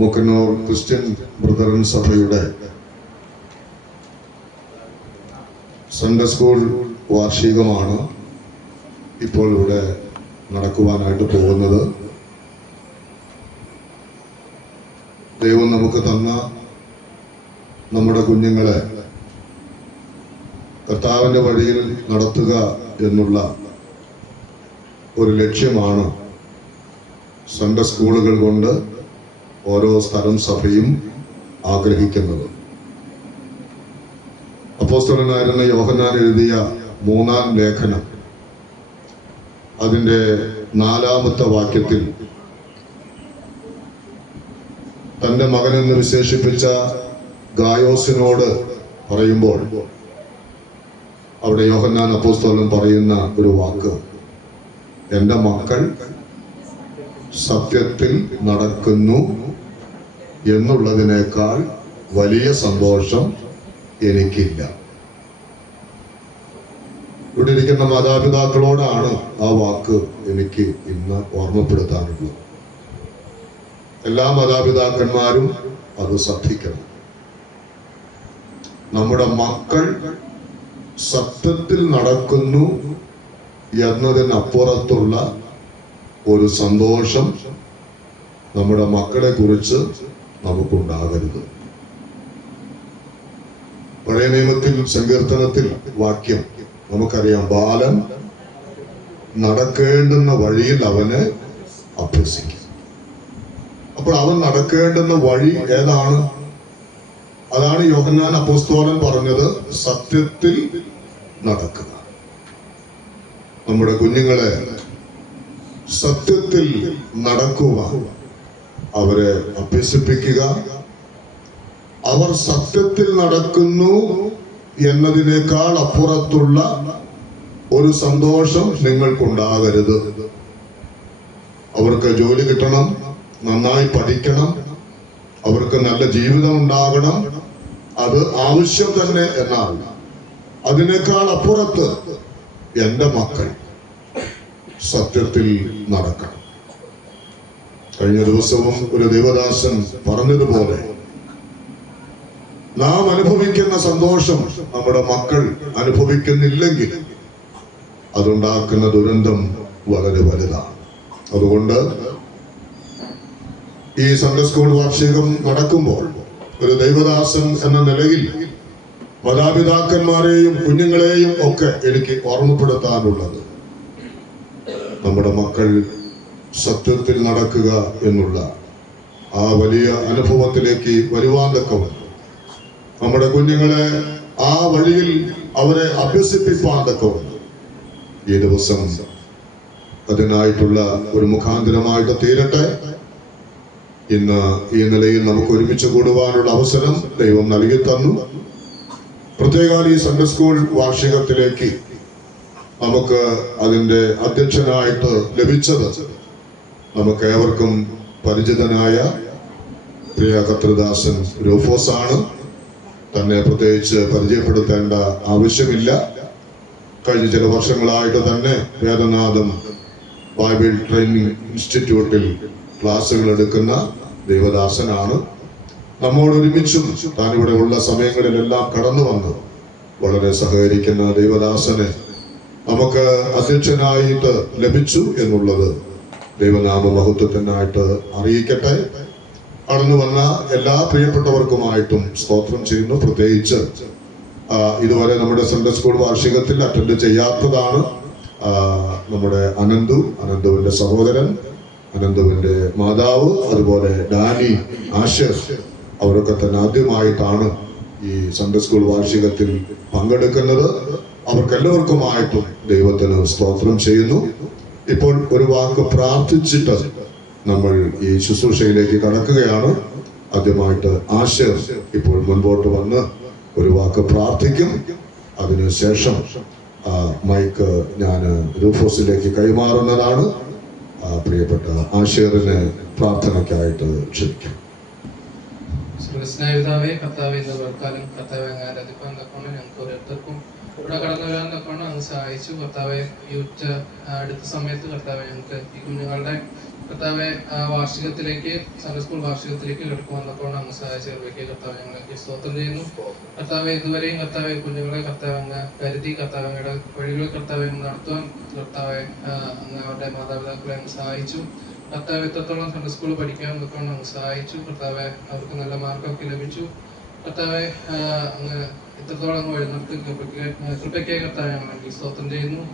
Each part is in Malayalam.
മുക്കന്നൂർ ക്രിസ്ത്യൻ ബ്രദറൻ സഭയുടെ സൺഡേ സ്കൂൾ വാർഷികമാണ് ഇപ്പോൾ ഇവിടെ നടക്കുവാനായിട്ട് പോകുന്നത്. ദൈവം നമുക്ക് തന്ന നമ്മുടെ കുഞ്ഞുങ്ങളെ കർത്താവിൻ്റെ വഴിയിൽ നടത്തുക എന്നുള്ള ഒരു ലക്ഷ്യമാണ് സൺഡേ സ്കൂളുകൾ കൊണ്ട് ഓരോ സ്ഥലം സഭയും ആഗ്രഹിക്കുന്നത്. അപ്പോസ്തലനായിരുന്ന യോഹന്നാൻ എഴുതിയ 3-ാം ലേഖനം അതിൻ്റെ 4-ാമത്തെ വാക്യത്തിൽ തൻ്റെ മകനെന്ന് വിശേഷിപ്പിച്ച ഗായോസിനോട് പറയുമ്പോൾ അവിടെ യോഹന്നാൻ അപ്പോസ്തലൻ പറയുന്ന ഒരു വാക്ക്, എൻ്റെ മക്കൾ സത്യത്തിൽ നടക്കുന്നു എന്നുള്ളതിനേക്കാൾ വലിയ സന്തോഷം എനിക്കില്ല. ഇവിടെ ഇരിക്കുന്ന മാതാപിതാക്കളോടാണ് ആ വാക്ക് എനിക്ക് ഇന്ന് ഓർമ്മപ്പെടുത്താനുള്ളത്. എല്ലാ മാതാപിതാക്കന്മാരും അത് ശ്രദ്ധിക്കണം. നമ്മുടെ മക്കൾ സത്യത്തിൽ നടക്കുന്നു എന്നതിനപ്പുറത്തുള്ള ഒരു സന്തോഷം നമ്മുടെ മക്കളെ കുറിച്ച് നമുക്കുണ്ടാകരുത്. പഴയ നിയമത്തിൽ സങ്കീർത്തനത്തിൽ വാക്യം നമുക്കറിയാം, ബാലൻ നടക്കേണ്ടുന്ന വഴിയിൽ അവന് അഭ്യസിക്കും. അപ്പോൾ അവൻ നടക്കേണ്ടുന്ന വഴി ഏതാണ്? അതാണ് യോഹന്നാൻ അപ്പോസ്തലൻ പറഞ്ഞത്, സത്യത്തിൽ നടക്കുക. നമ്മുടെ കുഞ്ഞുങ്ങളെ സത്യത്തിൽ നടക്കുവാൻ അവരെ അഭ്യസിപ്പിക്കുക. അവർ സത്യത്തിൽ നടക്കുന്നു എന്നതിനേക്കാൾ അപ്പുറത്തുള്ള ഒരു സന്തോഷം നിങ്ങൾക്കുണ്ടാകരുത്. അവർക്ക് ജോലി കിട്ടണം, നന്നായി പഠിക്കണം, അവർക്ക് നല്ല ജീവിതം ഉണ്ടാകണം, അത് ആവശ്യം തന്നെ. എന്നാൽ അതിനേക്കാൾ അപ്പുറത്ത് എൻ്റെ മക്കൾ സത്യത്തിൽ നടക്കണം. കഴിഞ്ഞ ദിവസവും ഒരു ദേവദാസൻ പറഞ്ഞതുപോലെ, നാം അനുഭവിക്കുന്ന സന്തോഷം നമ്മുടെ മക്കൾ അനുഭവിക്കുന്നില്ലെങ്കിൽ അതുണ്ടാക്കുന്ന ദുരന്തം വളരെ വലുതാണ്. അതുകൊണ്ട് ഈ സൺഡേ സ്കൂൾ വാർഷികം നടക്കുമ്പോൾ ഒരു ദൈവദാസൻ എന്ന നിലയിൽ മാതാപിതാക്കന്മാരെയും കുഞ്ഞുങ്ങളെയും ഒക്കെ എനിക്ക് ഓർമ്മപ്പെടുത്താനുള്ളത്, നമ്മുടെ മക്കൾ സത്യത്തിൽ നടക്കുക എന്നുള്ള ആ വലിയ അനുഭവത്തിലേക്ക് വരുവാൻ തക്കവണ്ണം നമ്മുടെ കുഞ്ഞുങ്ങളെ ആ വഴിയിൽ അവരെ അഭ്യസിപ്പിക്കാൻ തക്കവണ്ണം ഈ ദിവസം അതിനായിട്ടുള്ള ഒരു മുഖാന്തരമായിട്ട് തീരട്ടെ. ഇന്ന് ഈ നിലയിൽ നമുക്ക് ഒരുമിച്ച് കൂടുവാനുള്ള അവസരം ദൈവം നൽകി തന്നു. പ്രത്യേക ഈ സൺഡേ സ്കൂൾ വാർഷികത്തിലേക്ക് നമുക്ക് അതിൻ്റെ അധ്യക്ഷനായിട്ട് ലഭിച്ചത് നമുക്ക് ഏവർക്കും പരിചിതനായ പ്രിയ കർത്തൃദാസൻ രൂഫോസ് ആണ്. തന്നെ പ്രത്യേകിച്ച് പരിചയപ്പെടുത്തേണ്ട ആവശ്യമില്ല. കഴിഞ്ഞ ചില വർഷങ്ങളായിട്ട് തന്നെ വേദനാഥം ബൈബിൾ ട്രെയിനിങ് ഇൻസ്റ്റിറ്റ്യൂട്ടിൽ ക്ലാസ്സുകൾ എടുക്കുന്ന ദേവദാസനാണ്. നമ്മോട് ഒരുമിച്ചും താൻ ഇവിടെ ഉള്ള സമയങ്ങളിലെല്ലാം കടന്നു വന്ന് വളരെ സഹകരിക്കുന്ന ദേവദാസനെ നമുക്ക് അധ്യക്ഷനായിട്ട് ലഭിച്ചു എന്നുള്ളത് ദൈവനാമ മഹത്വത്തിനായിട്ട് അറിയിക്കട്ടെ. കടന്നു വന്ന എല്ലാ പ്രിയപ്പെട്ടവർക്കുമായിട്ടും സ്തോത്രം ചെയ്യുന്നു. പ്രത്യേകിച്ച് ഇതുവരെ നമ്മുടെ സൺഡേ സ്കൂൾ വാർഷികത്തിൽ അറ്റൻഡ് ചെയ്യാത്തതാണ് നമ്മുടെ അനന്തുവിന്റെ സഹോദരൻ, അനന്തുവിന്റെ മാതാവ്, അതുപോലെ ഡാനി, ആശർ, അവരൊക്കെ തന്നെ ആദ്യമായിട്ടാണ് ഈ സൺഡേ സ്കൂൾ വാർഷികത്തിൽ പങ്കെടുക്കുന്നത്. അവർക്കെല്ലാവർക്കുമായിട്ടും ദൈവത്തിന് സ്തോത്രം ചെയ്യുന്നു. ഇപ്പോൾ ഒരു വാക്ക് പ്രാർത്ഥിച്ചിട്ട് നമ്മൾ ഈ ശുശ്രൂഷയിലേക്ക് കടക്കുകയാണ്. ആദ്യമായിട്ട് ആശർ ഇപ്പോൾ മുൻപോട്ട് വന്ന് ഒരു വാക്ക് പ്രാർത്ഥിക്കും. അതിനുശേഷം മൈക്ക് ഞാൻ രൂഫോസിലേക്ക് കൈമാറുന്നതാണ്. പ്രിയപ്പെട്ട ആശറിനെ പ്രാർത്ഥനയ്ക്കായിട്ട് ക്ഷണിക്കും. സ്നേഹിതാവേ, കർത്താവേ, കാലം കർത്താവെ അങ്ങ് ആരാധിപ്പാൻ തക്കോണം ഞങ്ങൾക്ക് ഓരോരുത്തർക്കും ഇവിടെ കടന്നു വരാൻ തക്കോണം അങ്ങ് സഹായിച്ചു. കർത്താവെ, ഈ അടുത്ത സമയത്ത് കർത്താവെ ഞങ്ങൾക്ക് ഈ കുഞ്ഞുങ്ങളുടെ കർത്താവെ വാർഷികത്തിലേക്ക് സൺഡേ സ്കൂൾ വാർഷികത്തിലേക്ക് കിടക്കുമെന്നൊക്കെ അങ്ങ് സഹായിച്ച കൃപയ്ക്ക് കർത്താവ് ഞങ്ങളെ സ്തോത്രം ചെയ്യുന്നു. കർത്താവെ ഇതുവരെയും കർത്താവെ കുഞ്ഞുങ്ങളെ കർത്താവ് അങ്ങ് കരുതി കർത്താവ് അങ്ങയുടെ വഴികൾ കർത്താവെ നടത്തുവാൻ കർത്താവെ അങ്ങ് അവരുടെ മാതാപിതാക്കളെ അങ്ങ് സഹായിച്ചു. കർത്താവ് എത്രത്തോളം സൺഡേ സ്കൂൾ പഠിക്കാൻ എന്നൊക്കെ അങ്ങ് സഹായിച്ചു. കർത്താവെ അവർക്ക് നല്ല മാർക്കൊക്കെ ലഭിച്ചു. കർത്താവെ അങ്ങ് എത്രത്തോളം അങ്ങ് വഴിനടത്തി കൃപയ്ക്ക് കർത്താവ് ഞങ്ങൾ സ്തോത്രം ചെയ്യുന്നു.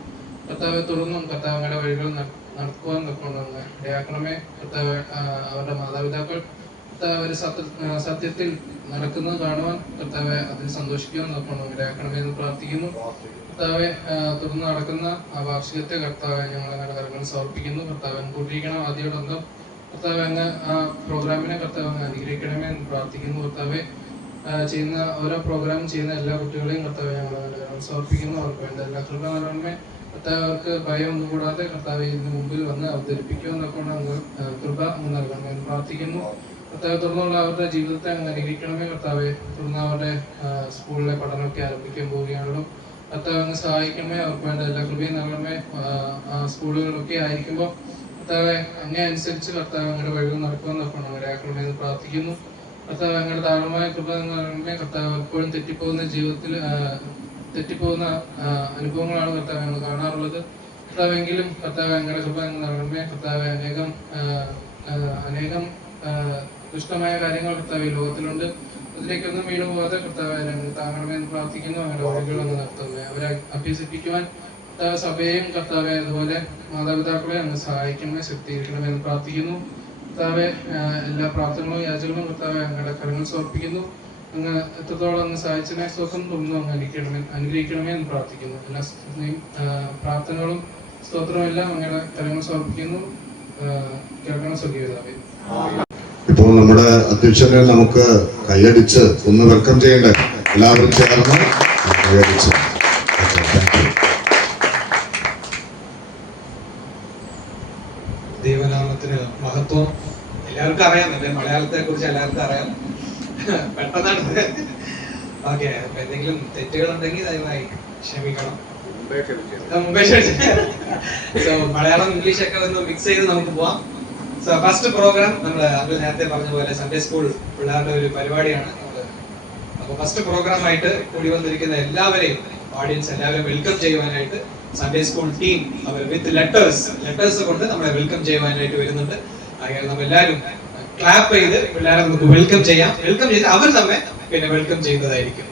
കർത്താവെ തുടർന്നും കർത്താവ് അങ്ങയുടെ വഴികൾ നടക്കുവാൻ നോക്കണമെന്ന് ഇടയാക്കണമേ. കർത്താവ് അവരുടെ മാതാപിതാക്കൾ കർത്താവ് ഒരു സത്യത്തിൽ നടക്കുന്നത് കാണുവാൻ കർത്താവെ അതിൽ സന്തോഷിക്കുവാൻ നോക്കണം ഇടയാക്കണമേ എന്ന് പ്രാർത്ഥിക്കുന്നു. കർത്താവെ തുടർന്ന് നടക്കുന്ന ആ വാർഷികത്തെ കർത്താവെ ഞങ്ങൾ അങ്ങയുടെ കരങ്ങളിൽ സമർപ്പിക്കുന്നു. കർത്താവ് കൂട്ടിയിരിക്കണം ആദ്യയോടൊന്നും കർത്താവ് അങ്ങ് ആ പ്രോഗ്രാമിനെ കർത്താവ് അങ്ങ് അനുഗ്രഹിക്കണമേ എന്ന് പ്രാർത്ഥിക്കുന്നു. കർത്താവെ ചെയ്യുന്ന ഓരോ പ്രോഗ്രാം ചെയ്യുന്ന എല്ലാ കുട്ടികളെയും കർത്താവ് ഞങ്ങൾ അങ്ങയുടെ കരങ്ങളിൽ സമർപ്പിക്കുന്നു. അവർക്ക് വേണ്ട എല്ലാ കൃപ നൽകണമേ. കർത്താവ് അവർക്ക് ഭയം ഒന്നും കൂടാതെ കർത്താവ് ഇതിന് മുമ്പിൽ വന്ന് അവതരിപ്പിക്കുമെന്നൊക്കെ അങ്ങ് കൃപ അങ്ങ് നൽകണമെന്ന് പ്രാർത്ഥിക്കുന്നു. കർത്താവ് തുടർന്നുള്ള അവരുടെ ജീവിതത്തെ അങ്ങ് അനുഗ്രഹിക്കണമേ. കർത്താവെ തുടർന്ന് അവരുടെ സ്കൂളിലെ പഠനമൊക്കെ ആരംഭിക്കാൻ പോവുകയാണല്ലോ. കർത്താവ് അങ്ങ് സഹായിക്കണമേ. അവർക്ക് വേണ്ട എല്ലാ കൃപയും നൽകണമേ. സ്കൂളുകളൊക്കെ ആയിരിക്കുമ്പോൾ കർത്താവെ അങ്ങേ അനുസരിച്ച് കർത്താവ് അങ്ങയുടെ വഴികൾ നടക്കുമെന്നൊക്കെ ഇടയാക്കണമേ എന്ന് പ്രാർത്ഥിക്കുന്നു. കർത്താവ് അങ്ങയുടെ ധാരാളമായ കൃപ നൽകണമേ. കർത്താവ് എപ്പോഴും തെറ്റിപ്പോകുന്ന ജീവിതത്തിൽ തെറ്റിപ്പോകുന്ന അനുഭവങ്ങളാണ് കർത്താവ് ഞങ്ങൾ കാണാറുള്ളത്. കർത്താവെങ്കിലും കർത്താവ് അങ്ങയുടെ കൃപ നൽകണമേ. കർത്താവ് അനേകം ദുഷ്ടമായ കാര്യങ്ങൾ കർത്താവ് ഈ ലോകത്തിലുണ്ട്. അതിലേക്കൊന്നും വീണ് പോകാതെ കർത്താവ് താങ്ങണമേ എന്ന് പ്രാർത്ഥിക്കുന്നു. അങ്ങയുടെ വഴികൾ അങ്ങ് നടത്തുന്നു. അവരെ അഭ്യസിപ്പിക്കുവാൻ കർത്താവ് സഭയെയും കർത്താവെ അതുപോലെ മാതാപിതാക്കളെ അങ്ങ് സഹായിക്കണമേ, ശക്തീകരിക്കണമേ എന്ന് പ്രാർത്ഥിക്കുന്നു. കർത്താവെ എല്ലാ പ്രാർത്ഥനകളും യാചകളും കർത്താവെ അങ്ങയുടെ കരങ്ങൾ സമർപ്പിക്കുന്നു. അങ്ങ് എത്രത്തോളം അങ്ങ് സഹായിച്ചതിനെ സ്തോത്രം തുടർന്ന് അങ്ങ് അനുഗ്രഹിക്കണമേ എന്ന് പ്രാർത്ഥിക്കുന്നു. എല്ലാ പ്രാർത്ഥനകളും സ്തോത്രവും എല്ലാം അങ്ങയുടെ കരങ്ങൾ സമർപ്പിക്കുന്നു. കേൾക്കണം സ്വർഗീയപിതാവേ. ഇപ്പോൾ നമ്മുടെ അധ്യക്ഷനെ നമുക്ക് കൈയടിച്ച് ഒന്ന് വെൽക്കം ചെയ്യണ്ടേ? എല്ലാവരും ചേർന്ന് കൈയടിച്ച്. ദൈവനാമത്തിന് മഹത്വം. എല്ലാവർക്കും അറിയാമല്ലേ, മലയാളത്തെ കുറിച്ച് എല്ലാവർക്കും അറിയാം. പെട്ടെന്നാണ് ഓക്കെ. എന്തെങ്കിലും തെറ്റുകൾ ഉണ്ടെങ്കിൽ ദയവായി ക്ഷമിക്കണം. മലയാളം ഇംഗ്ലീഷ് ഒക്കെ ഒന്ന് മിക്സ് ചെയ്ത് നമുക്ക് പോവാം. ഫസ്റ്റ് പ്രോഗ്രാം നമ്മൾ നേരത്തെ പറഞ്ഞ പോലെ സൺഡേ സ്കൂൾ പിള്ളേരുടെ ഒരു പരിപാടിയാണ്. അപ്പൊ ഫസ്റ്റ് പ്രോഗ്രാം ആയിട്ട് കൂടി വന്നിരിക്കുന്ന എല്ലാവരെയും ഓഡിയൻസ് എല്ലാവരെയും വെൽക്കം ചെയ്യുവാനായിട്ട് സൺഡേ സ്കൂൾ ടീം അവർ വിത്ത് ലെറ്റേഴ്സ് കൊണ്ട് നമ്മളെ വെൽക്കം ചെയ്യുവാനായിട്ട് വരുന്നുണ്ട്. അങ്ങനെ നമ്മൾ എല്ലാവരും ക്ലാപ്പ് ചെയ്ത് പിള്ളേരെ നമുക്ക് വെൽക്കം ചെയ്യാം. വെൽക്കം ചെയ്ത് അവർ തന്നെ പിന്നെ വെൽക്കം ചെയ്യുന്നതായിരിക്കും.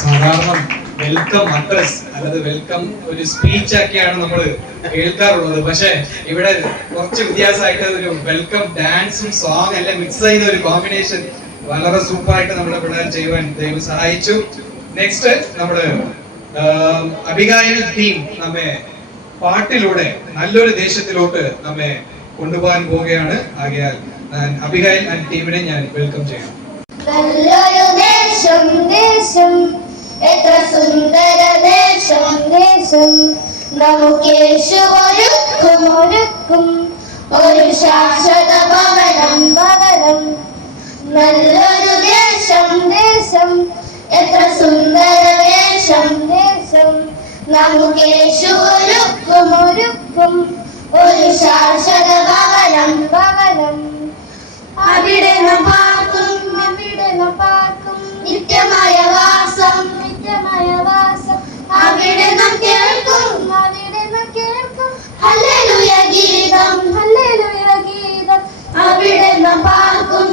സാധാരണ വെൽക്കം അഡ്രസ് അല്ലാതെ വെൽക്കം ഒരു സ്പീച്ച് ഒക്കെയാണ് നമ്മൾ കേൾക്കാറുള്ളത്. പക്ഷെ ഇവിടെ കുറച്ച് വ്യത്യാസമായിട്ട് ഒരു വെൽക്കം ഡാൻസും സോങ് എല്ലാം മിക്സ് ചെയ്യുന്ന ഒരു കോമ്പിനേഷൻ വളരെ സൂപ്പറായിട്ട് നമ്മുടെ പിള്ളേർ ചെയ്യുവാൻ ദൈവം സഹായിച്ചു. നെക്സ്റ്റ് നമ്മുടെ അഭികായൽ ടീം നമ്മെ പാട്ടിലൂടെ നല്ലൊരു ദേശത്തിലോട്ട് നമ്മെ കൊണ്ടുപോകാൻ പോവുകയാണ്. ആകയാൽ അഭികായൽ ആൻഡ് ടീമിനെ ഞാൻ വെൽക്കം ചെയ്യാം. നല്ലൊരു ദേശം ദേശം എത്ര സുന്ദര ദേശം ദേശം നമുക്ക് യേശുവൊരുക്കും ഒരുക്കും ഒരു ശാശ്വത ഭവനം ഭവനം. നല്ലൊരു ദേശം ദേശം എത്ര സുന്ദര ദേശം ദേശം നമുക്ക് യേശുവൊരുക്കും ഒരുക്കും ഒരു ശാശ്വത ഭവനം ഭവനം. അവിടെ നാം പാർക്കും നിത്യമായ വാസം നിത്യമായ വാസം. അവിടെ നാം കേൾക്കും ഹല്ലേലൂയ ഗീതം ഹല്ലേലൂയ ഗീതം. അവിടെ നാം പാർക്കും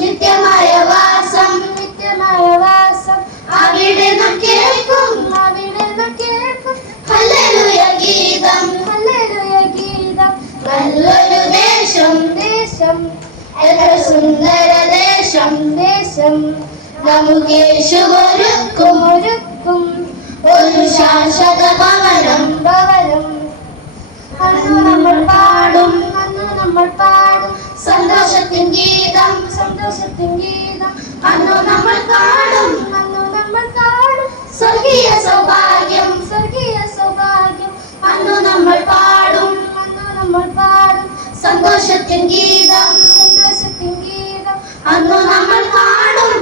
നിത്യമായ വാസം നിത്യമായ വാസം. അവിടെ നാം കേൾക്കും ഹല്ലേലൂയ ഗീതം ഹല്ലേലൂയ ഗീതം. നല്ലൊരു ദേശം ദേശം എത്ര സുന്ദര ദേശം ദേശം നമുക്ക് യേശുവൊരുക്കും ഒരുക്കും ഒരു ശാശ്വത ഭവനം ഭവനം. അന്നു നമ്മൾ പാടും സന്തോഷത്തിൻ ഗീതം സന്തോഷത്തിൻ ഗീതം. അന്നു നമ്മൾ കാണും സ്വർഗീയ സൗഭാഗ്യം സ്വർഗീയ സൗഭാഗ്യം. അന്നു നമ്മൾ പാടും സന്തോഷത്തിൻ ഗീതം സന്തോഷത്തിൻ ഗീതം. അന്നു നമ്മൾ കാണും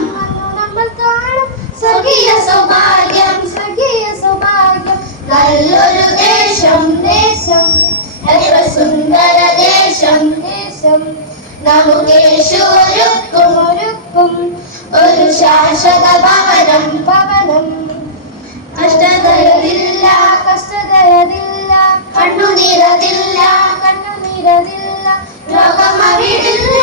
സ്വർഗീയ സൗഭാഗ്യം സ്വർഗീയ സൗഭാഗ്യം. നല്ലൊരു ദേശം ദേശം എത്ര സുന്ദര ദേശം ദേശം നമുക്ക് യേശുവൊരുക്കും ഒരുക്കും ഒരു ശാശ്വത ഭവനം ഭവനം. കഷ്ടതയതില്ല കണ്ണുനീരതില്ല രോഗമവിടില്ല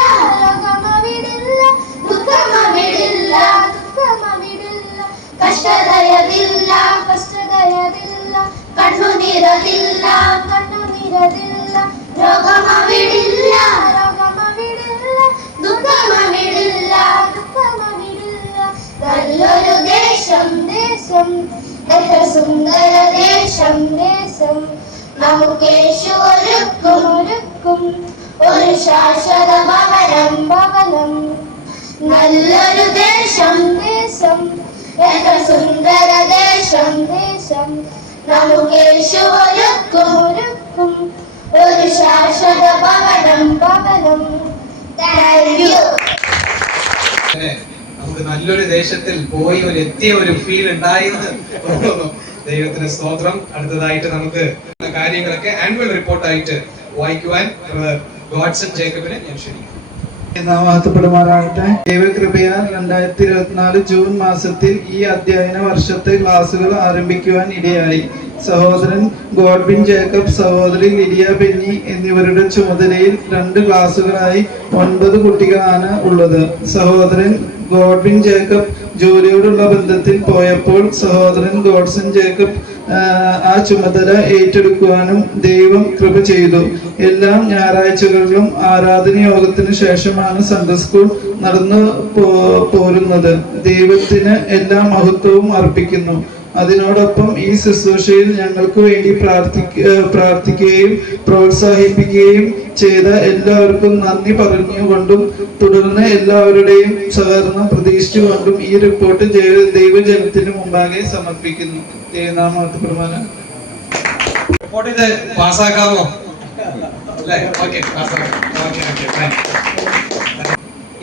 ദുഃഖമവിടില്ല കഷ്ടതയതില്ല കണ്ണുനീരതില്ല രോഗമവിടില്ല ദുഃഖമവിടില്ല. നല്ലൊരു ദേശം ദേശം എത്ര സുന്ദര ദേശം ദേശം നമുക്ക് യേശുവൊരുക്കും ഒരുക്കും ഒരു ശാശ്വത ഭവനം നല്ലൊരു ദേശം എത്ര സുന്ദര ദേശം നമുക്ക് യേശു ഒരുക്കും ഒരു ശാശ്വത ഭവനം താങ്ക് യു. നമുക്ക് നല്ലൊരു ദേശത്തിൽ പോയി എത്തിയ ഒരു ഫീൽ ഉണ്ടായിരുന്നു. ദൈവത്തിന് സ്തോത്രം. അടുത്തതായിട്ട് നമുക്ക് കാര്യങ്ങളൊക്കെ ആനുവൽ റിപ്പോർട്ടായിട്ട് വായിക്കുവാൻ ഗോഡ്സൺ ജേക്കബിനെ ഞാൻ ക്ഷണിക്കുന്നു. മഹത്വപ്പെടുമാറാകട്ടെ. ദൈവകൃപയാൽ 2024 ജൂൺ മാസത്തിൽ ഈ അധ്യയന വർഷത്തെ ക്ലാസുകൾ ആരംഭിക്കുവാൻ ഇടയായി. സഹോദരൻ ഗോഡ്വിൻ ജേക്കബ്, സഹോദരി ലിഡിയ ബെന്നി എന്നിവരുടെ ചുമതലയിൽ 2 ക്ലാസുകളായി 9 കുട്ടികളാണ് ഉള്ളത്. സഹോദരൻ ഗോഡ്വിൻ ജേക്കബ് ജോലിയോടുള്ള ബന്ധത്തിൽ പോയപ്പോൾ സഹോദരൻ ഗോഡ്സൺ ജേക്കബ് ആ ചുമതല ഏറ്റെടുക്കുവാനും ദൈവം കൃപ ചെയ്തു. എല്ലാ ഞായറാഴ്ചകളിലും ആരാധന യോഗത്തിന് ശേഷമാണ് സൺഡേ സ്കൂൾ നടന്നു പോരുന്നത്. ദൈവത്തിന് എല്ലാ മഹത്വവും അർപ്പിക്കുന്നു. അതിനോടൊപ്പം ഈ ശുശ്രൂഷയിൽ ഞങ്ങൾക്ക് വേണ്ടി പ്രാർത്ഥിക്കുകയും പ്രോത്സാഹിപ്പിക്കുകയും ചെയ്ത എല്ലാവർക്കും നന്ദി പറഞ്ഞുകൊണ്ടും തുടർന്ന് എല്ലാവരുടെയും സഹകരണം പ്രതീക്ഷിച്ചുകൊണ്ടും ഈ റിപ്പോർട്ട് ദൈവജനത്തിന് മുമ്പാകെ സമർപ്പിക്കുന്നു. റിപ്പോർട്ട് ഇത് പാസ്സാക്കാമോ?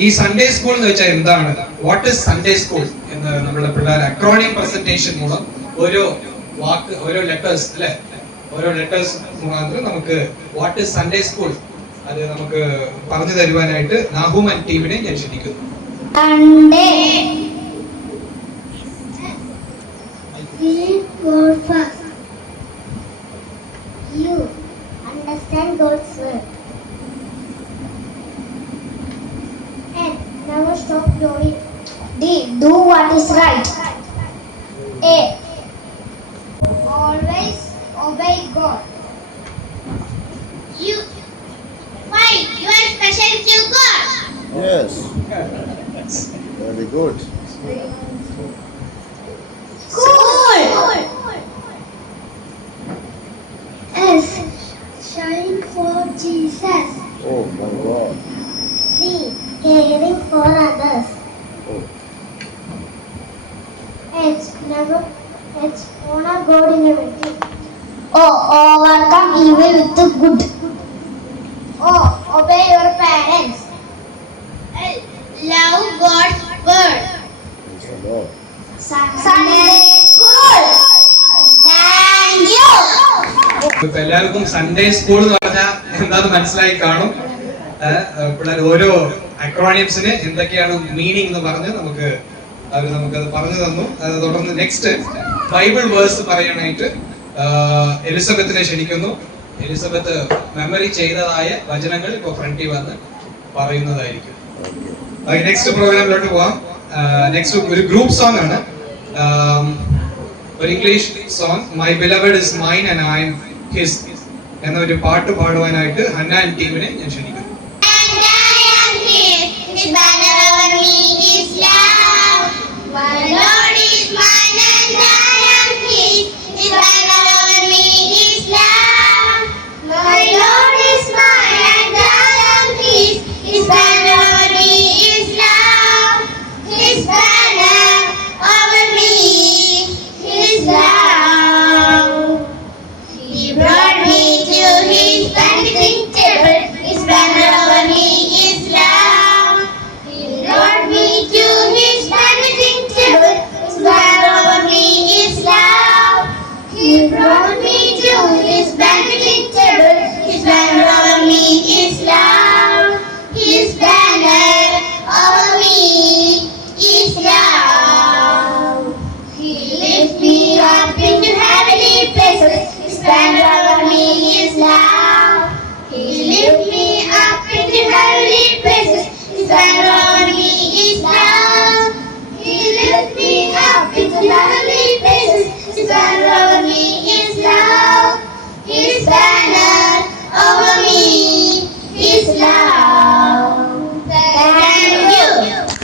ഈ സൺഡേ സ്കൂൾ എന്ന് വെച്ചാൽ എന്താണ്? വാട്ട് ഇസ് സൺഡേ സ്കൂൾ എന്ന് നമ്മുടെ പിള്ളേർ അക്രോണിയം പ്രസന്റേഷൻ മൂലം ഓരോ വാക്ക്, ഓരോ ലെറ്റേഴ്സ് അല്ലെ, ഓരോ ലെറ്റേഴ്സ് മുഖാന്തരം നമുക്ക് വാട്ട് ഇസ് സൺഡേ സ്കൂൾ അത് നമുക്ക് പറഞ്ഞു തരുവാനായിട്ട് നാഹുമൻ ടീമിനെ ഞാൻ ക്ഷണിക്കുന്നു. You understand God's word and never stop doing. D. Do what is right. A. Always obey God. You. Why? You are special to God. Yes. Very good. Cool. S. Shine for Jesus. Oh my God. C. Caring for others. Oh. H. Honor God in everything. O. Overcome evil with good. O. Obey your parents. L. Love God's word. Praise the Lord. Sunday school. Thank you. ഇപ്പൊ എല്ലാവർക്കും സൺഡേ സ്കൂൾ എന്ന് പറഞ്ഞാൽ എന്താന്ന് മനസ്സിലായി കാണും. പിള്ളേർ ഓരോ അക്രോണിയംസിന് എന്തൊക്കെയാണ് മീനിങ് എന്ന് പറഞ്ഞ് നമുക്കത് പറഞ്ഞു തന്നു. തുടർന്ന് നെക്സ്റ്റ് ബൈബിൾ വേഴ്സ് പറയാനായിട്ട് എലിസബത്തിനെ ക്ഷണിക്കുന്നു. എലിസബത്ത് മെമ്മറി ചെയ്തതായ വചനങ്ങൾ ഇപ്പൊ ഫ്രണ്ടിൽ വന്ന് പറയുന്നതായിരിക്കും. നെക്സ്റ്റ് പ്രോഗ്രാമിലോട്ട് പോവാം. നെക്സ്റ്റ് ഒരു ഗ്രൂപ്പ് സോങ് ആണ്, ഒരു English song, my beloved is mine and I am his എന്ന ഒരു പാട്ട് പാടുവാനായിട്ട് ഹന്നാൻ ടീമിനെ ഞാൻ ക്ഷണിക്കുന്നു.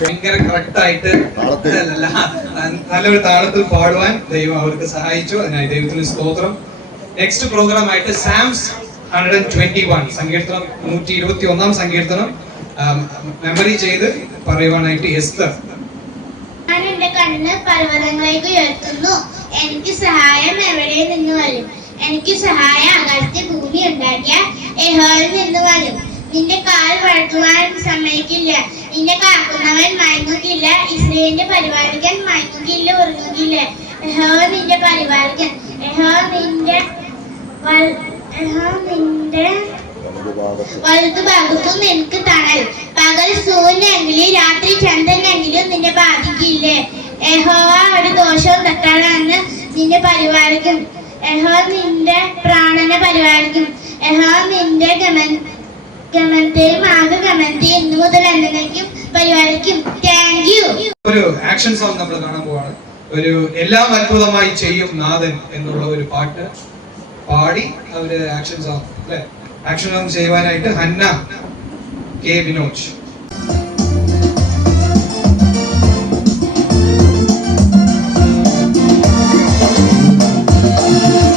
ഭയങ്കര കറക്റ്റ് ആയിട്ട് നല്ലൊരു താളത്തിൽ പാടുവാൻ ദൈവം അവർക്ക് സഹായിച്ചു. അതിനായി ദൈവത്തിന് സ്തോത്രം. നെക്സ്റ്റ് പ്രോഗ്രാം ആയിട്ട് സാംസ് 121 സങ്കീർത്തനം 121 സങ്കീർത്തനം മെമ്മറി ചെയ്ത് പറയുവാനായിട്ട് എസ്തർ. ഞാൻ എന്റെ കണ്ണ് പർവ്വതങ്ങളിലേക്ക് ഉയർത്തുന്നു. എനിക്ക് സഹായം എവിടെ നിന്ന് വരും? എനിക്ക് സഹായം അകത്തെ ഭൂമി ഉണ്ടാക്കിയ യഹോവയിൽ നിന്ന് വരും. നിന്റെ കാൽ വഴക്കുവാൻ സമ്മതിക്കില്ല. നിന്നെ കാക്കുന്നവൻ മയങ്ങുകില്ല. ഇസ്രായേലിന്റെ പരിപാലിക്കൻ മയങ്ങുകില്ല, ഉറങ്ങുകില്ല. യഹോവ നിന്റെ പരിപാലിക്കൻ. യഹോവ നിന്റെ വലതുഭാഗത്തും നിനക്ക് തണൽ. പകൽ സൂര്യനെങ്കിലും രാത്രി ചന്ദ്രനെങ്കിലും നിന്നെ ബാധിക്കില്ലേ. യഹോവ ഒരു ദോഷവും തട്ടാണെന്ന് നിന്നെ പരിപാലിക്കും. യഹോവ നിന്റെ പ്രാണനെ പരിപാലിക്കും. യഹോവ നിന്റെ ഗമനത്തെയും ആകഗമനത്തെയും ഇന്നു മുതൽ എന്നേക്കും പരിപാലിക്കും. Thank you. ഒരു ആക്ഷൻ സോങ് നമ്മൾ കാണാൻ പോവാണ്. ഒരു എല്ലാം അത്ഭുതമായി ചെയ്യും നാഥൻ എന്നുള്ള ഒരു പാട്ട് പാടി അവര് ആക്ഷൻ സോങ് അല്ലെ ആക്ഷൻ സോങ് ചെയ്യുവാനായിട്ട് ഹന്ന കെ വിനോജ്.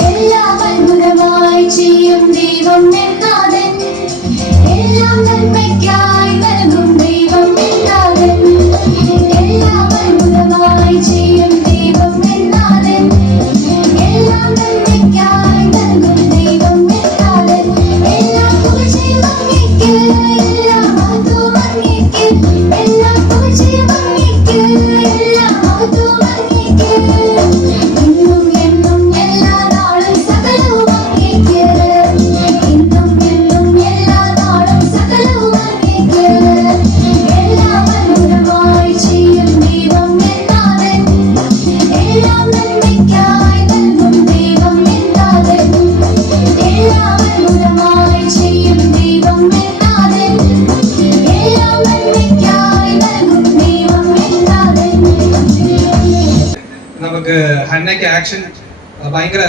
എല്ലാം അത്ഭുതമായി ചെയ്യും ദൈവം എന്നാഥൻ. എല്ലാം നന്മയ്ക്കായി നൽകും ദൈവം എന്നാഥൻ. എല്ലാം അത്ഭുതമായി ചെയ്യും ദൈവം എന്നാഥൻ. എല്ലാം നന്മയ്ക്കായി നൽകും ദൈവം എന്നാഥൻ. എല്ലാം പുകഴ്ചയും അങ്ങേക്ക്, എല്ലാം മഹത്വവും അങ്ങേക്ക്. എല്ലാം പുകഴ്ചയും അങ്ങേക്ക്, എല്ലാം മഹത്വവും അങ്ങേക്ക്. ഇന്നും എന്നും എല്ലാ നാളും സകലവും അങ്ങേക്ക്. ഇന്നും എന്നും എല്ലാ നാളും സകലവും അങ്ങേക്ക്. എല്ലാം അത്ഭുതമായി ചെയ്യും ദൈവം എന്നാഥൻ. എല്ലാം നന്മയ്ക്കായി നൽകും ദൈവം എന്നാഥൻ. എല്ലാം അത്ഭുതമായി ചെയ്യും ദൈവം എന്നാഥൻ. എല്ലാം നന്മയ്ക്കായി നൽകും ദൈവം എന്നാഥൻ. നമുക്ക് ഹന്നയ്ക്ക് ആക്ഷൻ ഭയങ്കര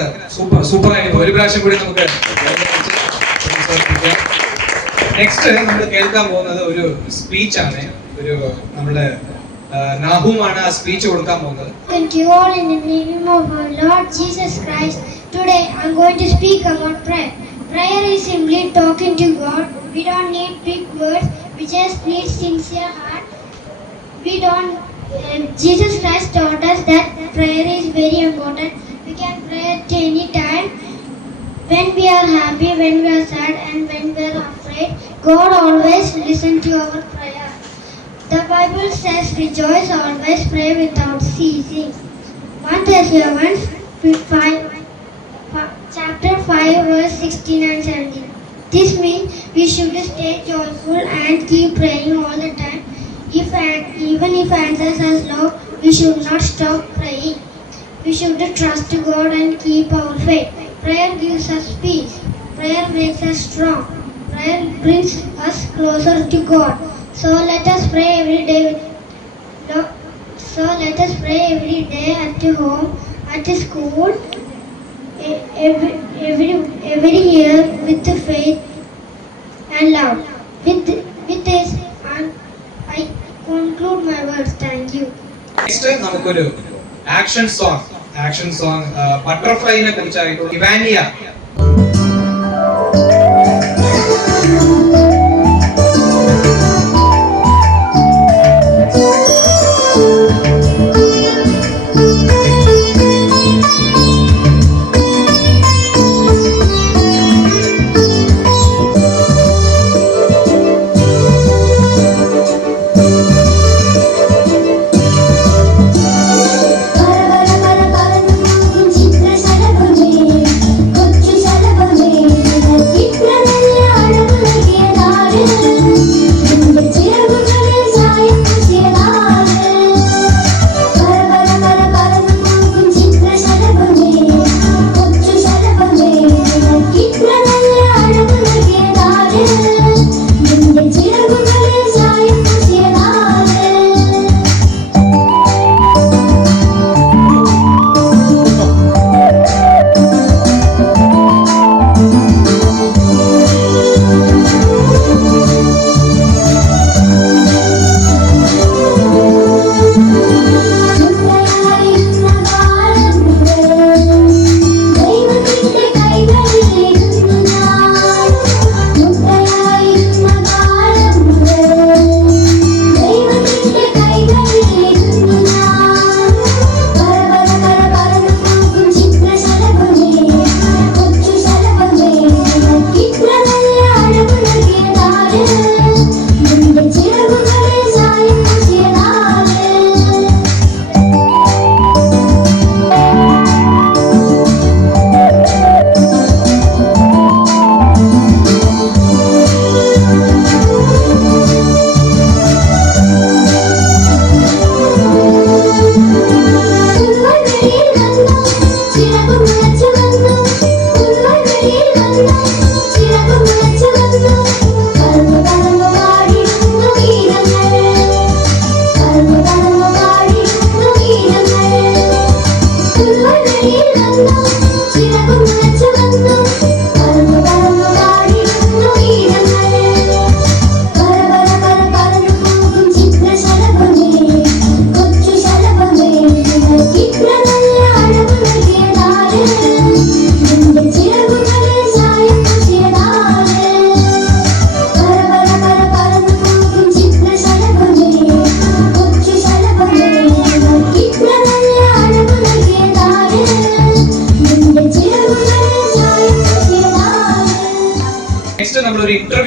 സൂപ്പർ ആയിട്ട് ഒരു പ്രാവശ്യം കൂടി നമുക്ക് നെക്സ്റ്റ് നമ്മൾ കേൾക്കാൻ പോകുന്നത് ഒരു സ്പീച്ച് ആണ്. ഒരു നമ്മുടെ നാഹുമാണ് ആ സ്പീച്ച് കൊടുക്കാൻ പോകുന്നത്. Thank you all in the name of our Lord Jesus Christ. Today I'm going to speak about prayer. Prayer is simply talking to God. We don't need big words. We just need sincere heart. Jesus Christ taught us that prayer is very important. We can pray at any time. When we are happy, when we are sad, and when we are afraid, God always listens to our prayer. The Bible says, rejoice always, pray without ceasing. 1 Thessalonians 5, verse 16 and 17. This means we should stay joyful and keep praying all the time. Even if answers are slow, we should not stop praying. We should trust God and keep our faith. Prayer gives us peace. Prayer makes us strong. Prayer brings us closer to God. So let us pray every day. At home, at school, every year with faith and love. With this, I conclude my words. Thank you. Next നമുക്കൊരു ആക്ഷൻ സോങ് ബട്ടർഫ്ലൈനെ കുറിച്ചായിട്ടുള്ള ഇവാനിയ. ചിത്രശലഭമേ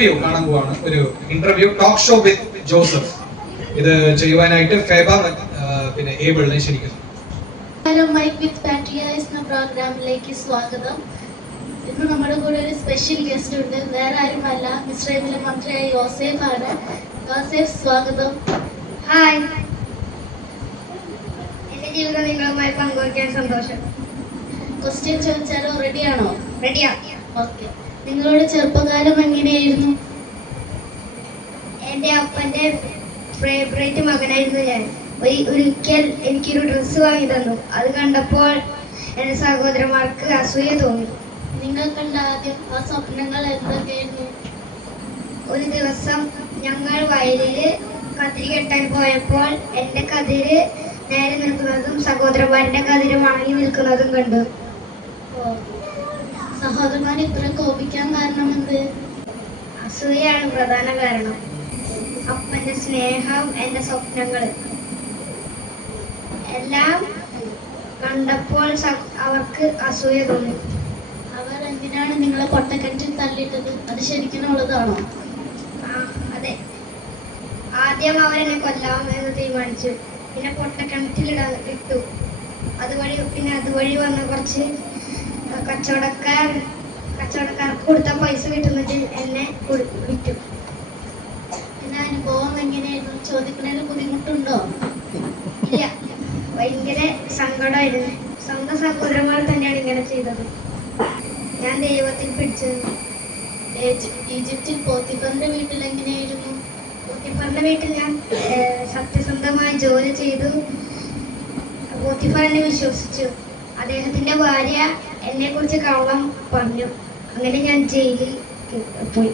ഇന്റർവ്യൂ കാണാൻ പോവാണ്. ഒരു interview talk show with Joseph. ഇത് ചെയ്യുവാനായിട്ട് ഫെബ പിന്നെ ഏബിളിനെ ക്ഷണിക്കുന്നു. ഹലോ, മൈക്ക് വിത്ത് പാട്രിയാസ് എന്ന പ്രോഗ്രാമിലേക്ക് സ്വാഗതം. ഇന്ന് നമ്മുടെ കൂടെ ഒരു സ്പെഷ്യൽ ഗസ്റ്റ് ഉണ്ട്. വേറെ ആരുമല്ല, ഇസ്രായേലിലെ മന്ത്രിയായ യോസേഫ് ആണ്. യോസേഫ്, സ്വാഗതം. ഹായ്, എന്റെ ജീവിതം നിങ്ങളുമായി പങ്കുവയ്ക്കാൻ സന്തോഷം. ക്വസ്റ്റ്യൻ ചോദിച്ചാലോ? റെഡിയാണോ? റെഡിയാ. ഓക്കെ. നിങ്ങളുടെ ചെറുപ്പകാലം എങ്ങനെയായിരുന്നു? എന്റെ അപ്പന്റെ ഫേവറേറ്റ് മകനായിരുന്നു ഞാൻ. ഒരിക്കൽ എനിക്കൊരു ഡ്രസ്സ് വാങ്ങി തന്നു. അത് കണ്ടപ്പോൾ എന്റെ സഹോദരന്മാർക്ക് അസൂയ തോന്നി. നിങ്ങൾ കണ്ട ആദ്യം ആ സ്വപ്നങ്ങൾ എന്തൊക്കെയായിരുന്നു? ഒരു ദിവസം ഞങ്ങൾ വയലില് കതിര് കെട്ടാൻ പോയപ്പോൾ എന്റെ കതിര് നേരെ നിൽക്കുന്നതും സഹോദരന്മാരുടെ കതിര് വണങ്ങി നിൽക്കുന്നതും കണ്ടു. സഹോദരന്മാർ ഇത്ര കോപിക്കാൻ കാരണം എന്ത്? അസൂയയാണ് പ്രധാന കാരണം. അപ്പന്റെ സ്നേഹം, എന്റെ സ്വപ്നങ്ങൾ എല്ലാം കണ്ടപ്പോൾ അവർക്ക് അസൂയ തോന്നി. അവർ എന്തിനാണ് നിങ്ങളെ പൊട്ടക്കിണറ്റിൽ തള്ളിയിട്ടത്? അത് ശരിക്കുള്ളതാണോ? അതെ, ആദ്യം അവരെന്നെ കൊല്ലാമെന്ന് തീരുമാനിച്ചു. പിന്നെ പൊട്ടക്കിണറ്റിലിട്ടു. അതുവഴി വന്ന കുറച്ച് കച്ചവടക്കാർക്ക് കൊടുത്ത പൈസ കിട്ടുന്നത് എന്നെ വിറ്റു. പിന്നെ അനുഭവം എങ്ങനെയായിരുന്നു? ചോദിക്കുന്നതിന് ബുദ്ധിമുട്ടുണ്ടോ? ഇല്ല, ഭയങ്കര സങ്കടമായിരുന്നു. സ്വന്തം സഹോദരന്മാർ തന്നെയാണ് ഇങ്ങനെ ചെയ്തത്. ഞാൻ ദൈവത്തിൽ പിടിച്ചു. ഈജിപ്തിൽ പോത്തിഫറിന്റെ വീട്ടിൽ എങ്ങനെയായിരുന്നു? പോത്തിഫറിന്റെ വീട്ടിൽ ഞാൻ സത്യസന്ധമായി ജോലി ചെയ്തു. പോത്തിഫറിനെ വിശ്വസിച്ചു. അദ്ദേഹത്തിന്റെ ഭാര്യ എന്നെ കുറിച്ച് കള്ളം പറഞ്ഞു. അങ്ങനെ ഞാൻ ജയിലിൽ പോയി.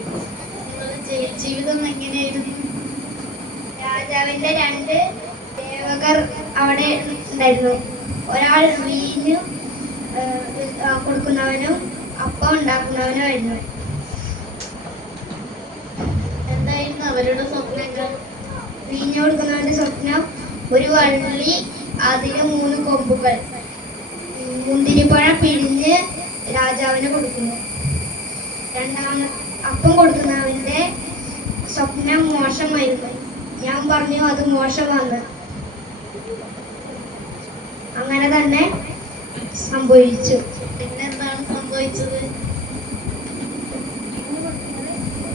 നിങ്ങളുടെ ജയിൽ ജീവിതം എങ്ങനെയായിരുന്നു? രാജാവിന്റെ 2 സേവകർ അവിടെ ഉണ്ടായിരുന്നു. ഒരാൾ വീഞ്ഞു കൊടുക്കുന്നവനും അപ്പം ഉണ്ടാക്കുന്നവനുമായിരുന്നു. എന്തായിരുന്നു അവരുടെ സ്വപ്നങ്ങൾ? വീഞ്ഞു കൊടുക്കുന്നവന്റെ സ്വപ്നം ഒരു വള്ളി, അതിന് 3 കൊമ്പുകൾ, മുന്തിരിപ്പഴം പിഴിഞ്ഞ് രാജാവിന് കൊടുക്കുന്നു. അപ്പം കൊടുക്കുന്നവന്റെ സ്വപ്നം മോശമായിരുന്നു. ഞാൻ പറഞ്ഞു അത് മോശമാണ്. അങ്ങനെ തന്നെ സംഭവിച്ചു. പിന്നെന്താണ് സംഭവിച്ചത്?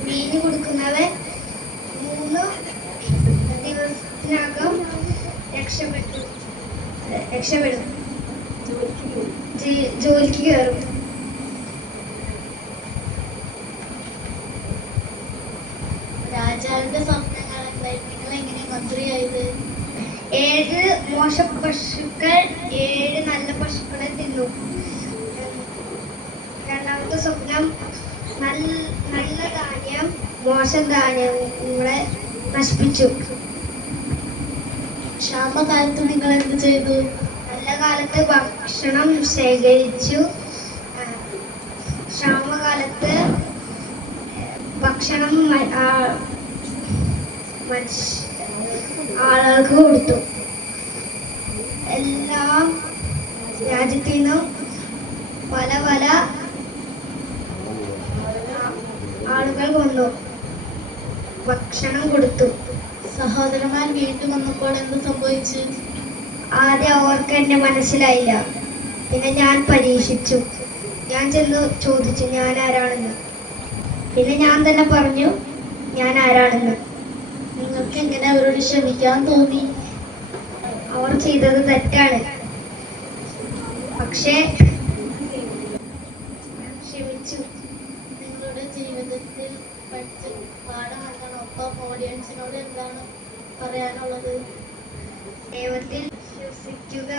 വീഞ്ഞു കൊടുക്കുന്നവൻ 3 ദിവസത്തിനകം രക്ഷപ്പെടും, ജോലിക്ക് കയറും. രാജാവിന്റെ സ്വപ്നങ്ങൾ എന്തായിരുന്നു? നിങ്ങൾ എങ്ങനെ മന്ത്രിയായത്? 7 മോശ പശുക്കൾ 7 നല്ല പശുക്കളെ തിന്നു. രണ്ടാമത്തെ സ്വപ്നം നല്ല ധാന്യം മോശം ധാന്യങ്ങളെ നശിപ്പിച്ചു. ക്ഷാമകാലത്ത് നിങ്ങൾ എന്ത് ചെയ്തു? നല്ല കാലത്ത് ഭക്ഷണം ശേഖരിച്ചു. ക്ഷാമകാലത്ത് ഭക്ഷണം ആളുകൾക്ക് കൊടുത്തു. എല്ലാം രാജ്യത്തു നിന്നും പല ആളുകൾ കൊണ്ടു ഭക്ഷണം കൊടുത്തു. സഹോദരന്മാർ വീണ്ടും വന്നപ്പോൾ എന്ത് സംഭവിച്ചു? ആദ്യം അവർക്ക് എന്നെ മനസ്സിലായില്ല. പിന്നെ ഞാൻ പരീക്ഷിച്ചു. ഞാൻ ചെന്ന് ചോദിച്ചു ഞാൻ ആരാണെന്ന്. പിന്നെ ഞാൻ തന്നെ പറഞ്ഞു ഞാൻ ആരാണെന്ന്. നിങ്ങൾക്ക് എങ്ങനെ അവരോട് ക്ഷമിക്കാൻ തോന്നി? അവർ ചെയ്തത് തെറ്റാണ്, പക്ഷേ ഞാൻ ക്ഷമിച്ചു. നിങ്ങളുടെ ജീവിതത്തിൽ പഠിച്ച പാഠം എന്താണ്? ഒപ്പം ഓഡിയൻസിനോട് എന്താണ് പറയാനുള്ളത്? ദൈവത്തിൽ വിശ്വസിക്കുക.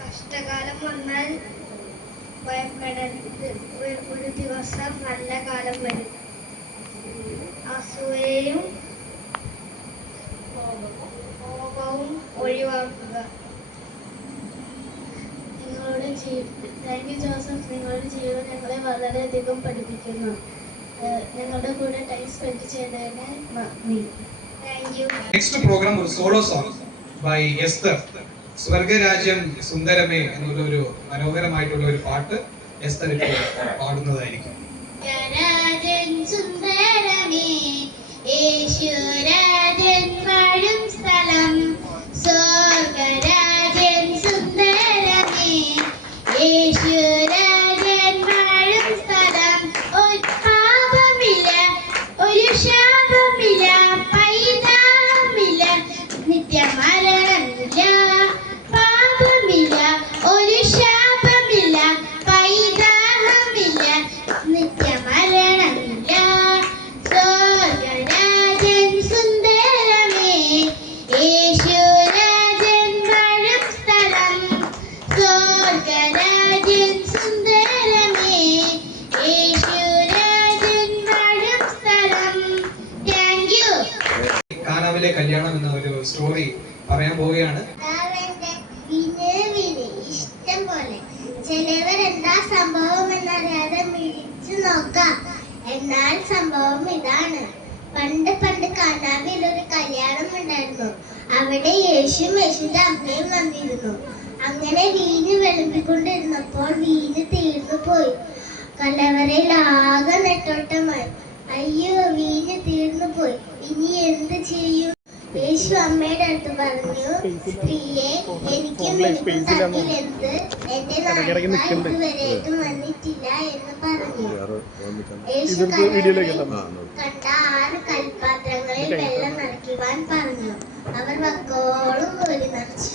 കഷ്ടകാലം വന്നാൽ ഭയപ്പെടരുത്. ഒരു ദിവസം നല്ല കാലം വരും. അസൂയയും കോപവും ഒഴിവാക്കുക. Thank you Joseph. നിങ്ങളുടെ ജീവിതം ഞങ്ങളെ വളരെയധികം പഠിപ്പിക്കുന്നു. ഞങ്ങളുടെ കൂടെ ടൈം സ്പെൻഡ് ചെയ്തതിന് നന്ദി. Thank you. നെക്സ്റ്റ് പ്രോഗ്രാം ഒരു സോളോ സോങ് ബൈ എസ്തർ. സ്വർഗരാജ്യം സുന്ദരമേ എന്നുള്ള ഒരു മനോഹരമായിട്ടുള്ള ഒരു പാട്ട് എസ്തർ ഇപ്പോൾ പാടുന്നതായിരിക്കും. രാജൻ സുന്ദരമേ യേശുരാജൻ വാഴും സ്ഥലം സ്വർഗരാജൻ സുന്ദരമേ യേശുരാജൻ വാഴും സ്ഥലം ഒരു പാപമില്ല ഒരു ശാപമില്ല പൈതാമില്ല നിത്യമരണമില്ല പാപമില്ല ഒരു ശാപമില്ല പൈതാഹമില്ല നിത്യമരണമില്ല സ്വർഗരാജൻ സുന്ദരമേ യേശുരാജൻ വാഴും സ്ഥലം സ്വർഗരാജൻ സുന്ദരമേ യേശുരാജൻ വാഴും സ്ഥലം. Thank you. കാനാവിലെ കല്യാണം എന്ന ഒരു സ്റ്റോറി പറയാൻ പോവുകയാണ്. ഇഷ്ടം പോലെ ചിലവരെന്താ സംഭവം എന്നറിയാതെ മിഴിച്ചു നോക്കാം. എന്നാൽ സംഭവം ഇതാണ്. പണ്ട് കാനാവിൽ ഒരു കല്യാണം ഉണ്ടായിരുന്നു. അവിടെ യേശുവും യേശുവിന്റെ അമ്മയും വന്നിരുന്നു. അങ്ങനെ വീഞ്ഞ് വിളമ്പിക്കൊണ്ടിരുന്നപ്പോൾ വീഞ്ഞ് തീർന്നു പോയി. കലവറയിൽ ആകെ നെട്ടോട്ടമായി. അയ്യോ, വീഞ്ഞ് തീർന്നു പോയി, ഇനി എന്ത് ചെയ്യും? യേശു അമ്മയുടെ അടുത്ത് പറഞ്ഞു, സ്ത്രീയെ, എനിക്ക് നിനക്ക് തമ്മിലെന്ത്? എന്റെ നാളുകൾ ഇതുവരെയായിട്ടും വന്നിട്ടില്ല എന്ന് പറഞ്ഞു. യേശു കണ്ട 6 കൽപാത്രങ്ങളിൽ വെള്ളം നിറയ്ക്കുവാൻ പറഞ്ഞു. അവർ വക്കോളം കോരി നിറച്ചു.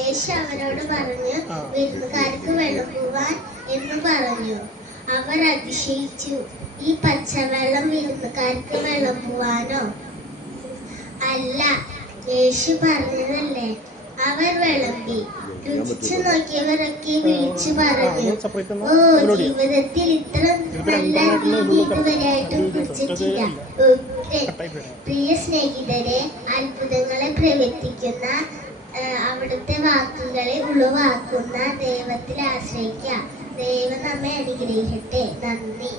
യേശു അവരോട് പറഞ്ഞു, വിരുന്നുകാർക്ക് വെള്ളം പോവാൻ എന്ന് പറഞ്ഞു. അവർ അതിശയിച്ചു. ഈ പച്ചവെള്ളം വിരുന്നുകാർക്ക് വെള്ളം പോവാനോ? അല്ല, യേശു പറഞ്ഞതല്ലേ. അവർ വിളമ്പി. രുചിച്ചു നോക്കിയവരൊക്കെ വിളിച്ചു പറഞ്ഞു, ഓ, ജീവിതത്തിൽ ഇത്ര നല്ല രീതി ഇതുവരെയായിട്ടും കുടിച്ചിട്ടില്ല. പ്രിയ സ്നേഹിതരെ, അത്ഭുതങ്ങളെ പ്രവർത്തിക്കുന്ന അവിടുത്തെ വാക്കുകളെ ഉളവാക്കുന്ന ദൈവത്തിൽ ആശ്രയിക്കുക. ദൈവം നമ്മെ അനുഗ്രഹിക്കട്ടെ. നന്ദി.